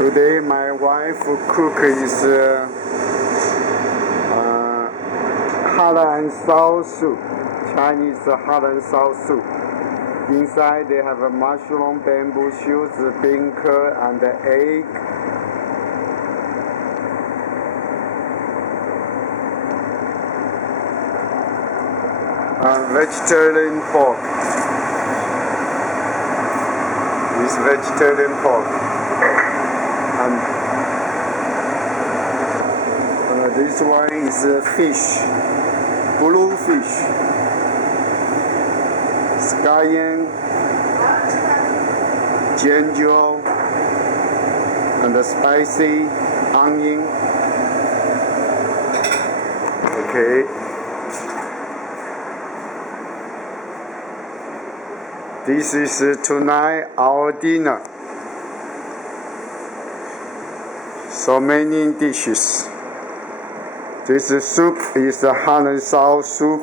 Today my wife cook is hot and sour soup, Chinese hot and sour soup. Inside they have a mushroom, bamboo shoots, bean curd, and egg. Vegetarian pork. This vegetarian pork. And this one is fish, blue fish, scallion, ginger, and the spicy onion. Okay. This is tonight our dinner. So many dishes. This soup is the hot and sour soup.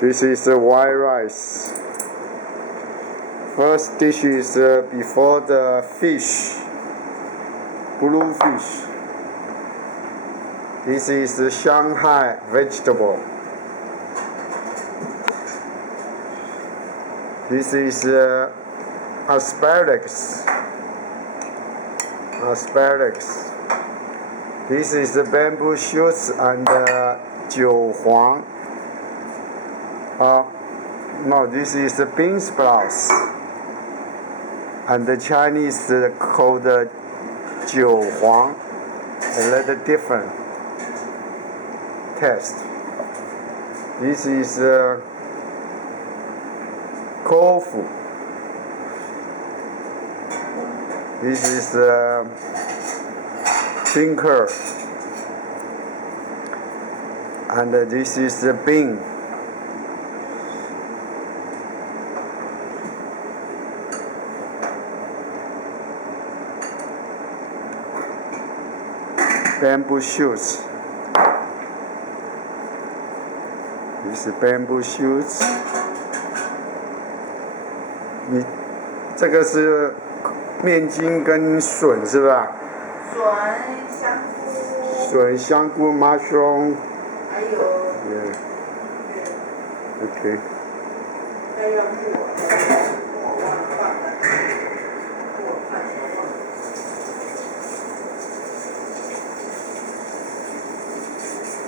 This is the white rice. First dish is before the fish, blue fish. This is the Shanghai vegetable. This is asparagus. This is the bamboo shoots and jiu huang. No, this is the bean sprouts. And the Chinese called jiu huang. A little different taste. This is tofu. This is bean curd, and this is the bean. Bamboo shoots. This is bamboo shoots. 你这个是面筋跟笋是吧？笋、香菇、mushroom。还有。OK。还有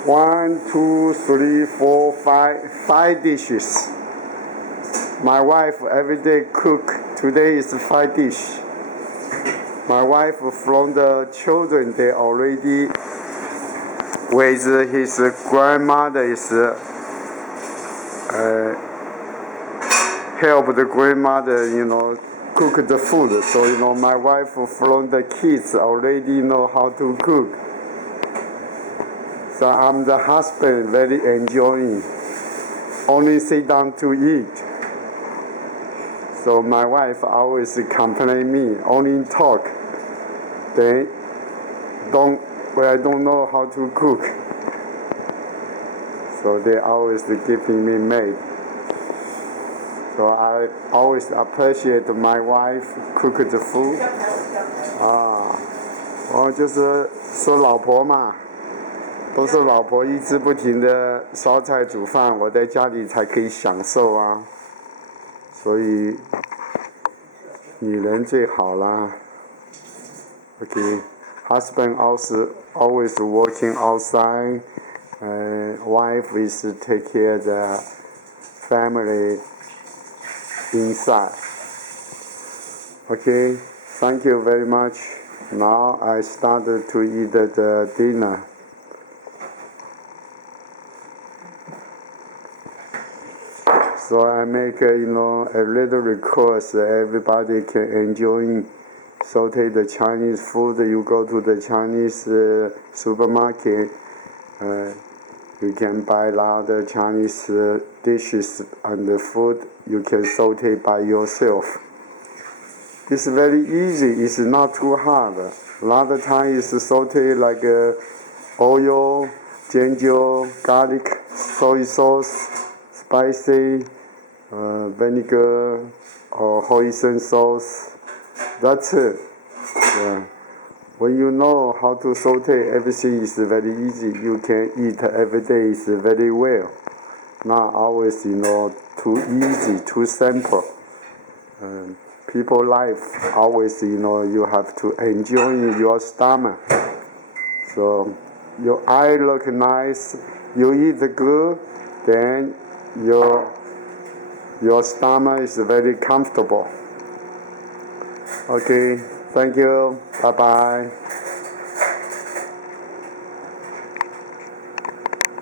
1, 2, 3, 4, 5 dishes. My wife every day cook. Today is 5 dish. My wife from the children, they already with his grandmother is help the grandmother, cook the food. So my wife from the kids already know how to cook. So I'm the husband, very enjoying. Only sit down to eat. So my wife always complain me, only talk. They I don't know how to cook. So they always giving me maid. So I always appreciate my wife cook the food. 就是说老婆嘛，都是老婆一直不停的烧菜煮饭，我在家里才可以享受啊。所以女人最好啦。Okay, husband also always working outside. Wife is to take care of the family inside. Okay, thank you very much. Now I started to eat the dinner. So I make a little request everybody can enjoy saute the Chinese food. You go to the Chinese supermarket, you can buy a lot of Chinese dishes and the food you can saute by yourself. It's very easy. It's not too hard. A lot of times it's saute like oil, ginger, garlic, soy sauce, spicy, vinegar or hoisin sauce. That's it. Yeah. When you know how to saute, everything is very easy. You can eat every day is very well. Not always, too easy, too simple. People life always, you have to enjoy your stomach. So your eye look nice, you eat good, then your stomach is very comfortable. Okay, thank you. Bye bye.